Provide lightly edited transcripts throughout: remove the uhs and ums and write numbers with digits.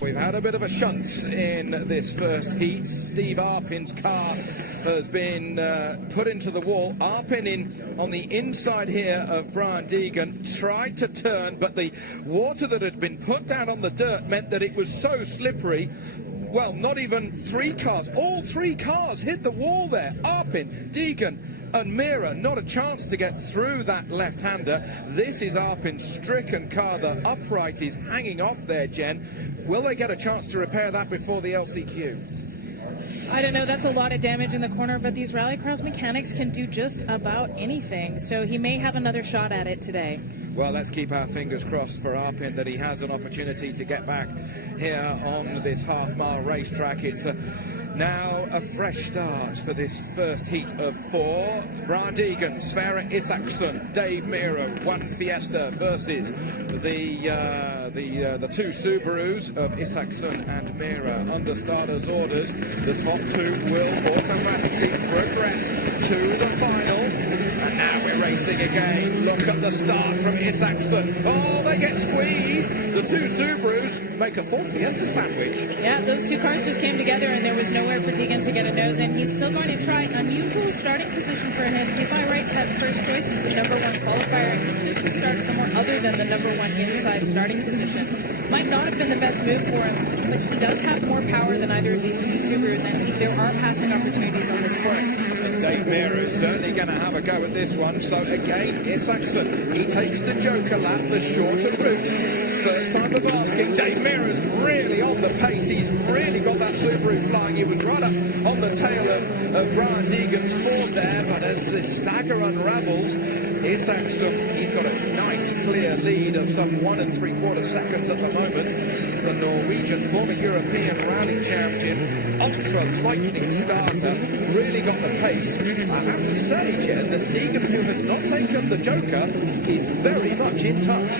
We've had a bit of a shunt in this first heat. Steve Arpin's car has been put into the wall. Arpin in on the inside here of Brian Deegan, tried to turn, but the water that had been put down on the dirt meant that it was so slippery. Well, not even three cars, all three cars hit the wall there. Arpin, Deegan and Mira, not a chance to get through that left-hander. This is Arpin's stricken car. The upright is hanging off there, Jen. Will they get a chance to repair that before the LCQ? I don't know, that's a lot of damage in the corner, but these rallycross mechanics can do just about anything, so he may have another shot at it today. Well, let's keep our fingers crossed for Arpin that he has an opportunity to get back here on this half-mile racetrack. It's now a fresh start for this first heat of four. Brian Deegan, Sverre Isaksson, Dave Mira, one Fiesta versus the two Subarus of Isaksson and Mira. Under starters' orders, the top two will automatically progress to the final. And now we're racing again. Look at the start from Isaksson. Oh, they get squeezed. The two Subarus make a full Fiesta sandwich. Yeah, those two cars just came together and there was nowhere for Deegan to get a nose in. He's still going to try. Unusual starting position for him. He by rights had first choice as the #1 qualifier, and he chose to start somewhere other than the #1 inside starting position. Might not have been the best move for him, but he does have more power than either of these two Subarus, and there are passing opportunities on this course. And Dave Mira is certainly going to have a go at this one. So again, Isaksson, he takes the Joker lap, the shorter route. First time of asking. Dave Mira's really on the pace. He's really got that Subaru flying. He was right up on the tail of Brian Deegan's Ford there, but as this stagger unravels, Isaksson, he's got a nice clear lead of some 1 3/4 seconds at the moment. The Norwegian former European rally champion, ultra lightning starter, really got the pace. I have to say, Jen, that Deegan, who has not taken the Joker, is very much in touch.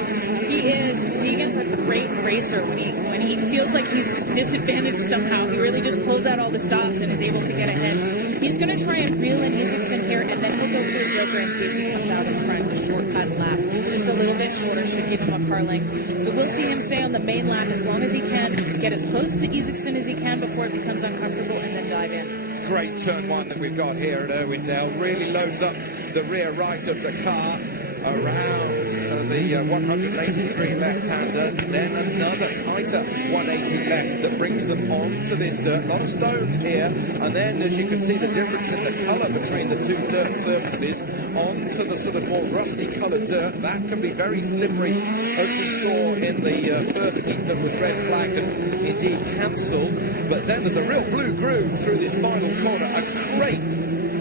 He is. Deegan's a great racer. When he feels like he's disadvantaged somehow, he really just pulls out all the stops and is able to get ahead. He's going to try and reel in Isaksson here, and then he'll go for his Joker and see if he comes out in front. The shortcut lap, just a little bit shorter, should give him a car length. So we'll see him stay on the main lap as long as he can, get as close to Isaksson as he can before it becomes uncomfortable, and then dive in. Great turn one that we've got here at Irwindale. Really loads up the rear right of the car around the 180-degree left-hander, then another tighter 180 left that brings them onto this dirt. A lot of stones here, and then as you can see the difference in the colour between the two dirt surfaces onto the sort of more rusty coloured dirt. That can be very slippery, as we saw in the first heat that was red flagged and indeed cancelled. But then there's a real blue groove through this final corner, a great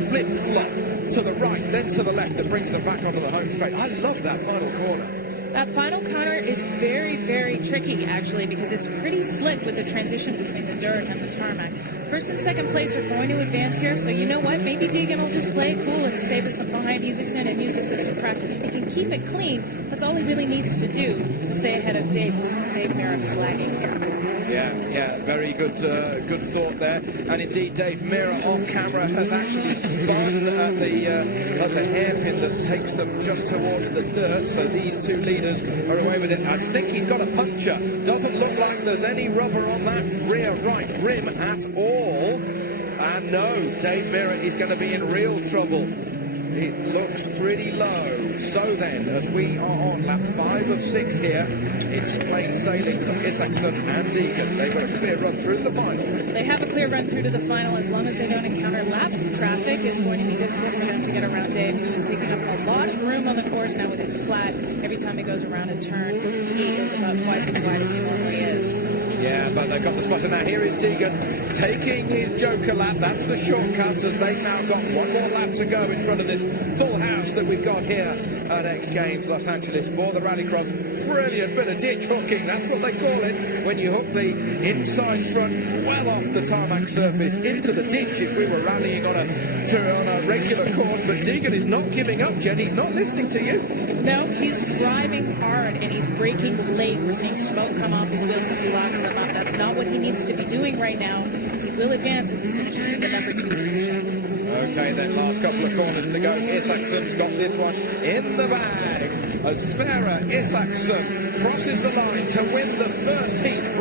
flip-flop to the right, then to the left, that brings them back onto the home straight. I love that final corner. That final corner is very, very tricky, actually, because it's pretty slick with the transition between the dirt and the tarmac. First and second place are going to advance here, so you know what? Maybe Deegan will just play it cool and stay behind Isaksson and use this as some practice. If he can keep it clean, that's all he really needs to do to stay ahead of Dave Mira, who's lagging here. Yeah, very good good thought there. And indeed, Dave Mira off camera has actually spun at the hairpin that takes them just towards the dirt. So these two leaders are away with it. I think he's got a puncture. Doesn't look like there's any rubber on that rear right rim at all. And no, Dave Mira is going to be in real trouble. It looks pretty low. So then, as we are on lap 5 of 6 here, it's plain sailing for Isaksson and Deegan. They've got a clear run through to the final. They have a clear run through to the final as long as they don't encounter lap traffic. It's going to be difficult for them to get around Dave, who is taking up a lot of room on the course now with his flat. Every time he goes around a turn, he is about twice as wide as he normally is. Yeah, but they've got the spotter now. Here is Deegan taking his Joker lap. That's the shortcut, as they've now got one more lap to go in front of this full house that we've got here at X Games Los Angeles for the Rallycross. Brilliant bit of ditch hooking. That's what they call it when you hook the inside front well off the tarmac surface into the ditch if we were rallying on a regular course. But Deegan is not giving up, Jen. He's not listening to you. No, he's driving hard and he's braking late. We're seeing smoke come off his wheels as he locks them up. That's not what he needs to be doing right now. He will advance if he finishes in the #2 position. Okay, then last couple of corners to go. Isaksson's got this one in the bag. As Sverre Isaksson crosses the line to win the first heat.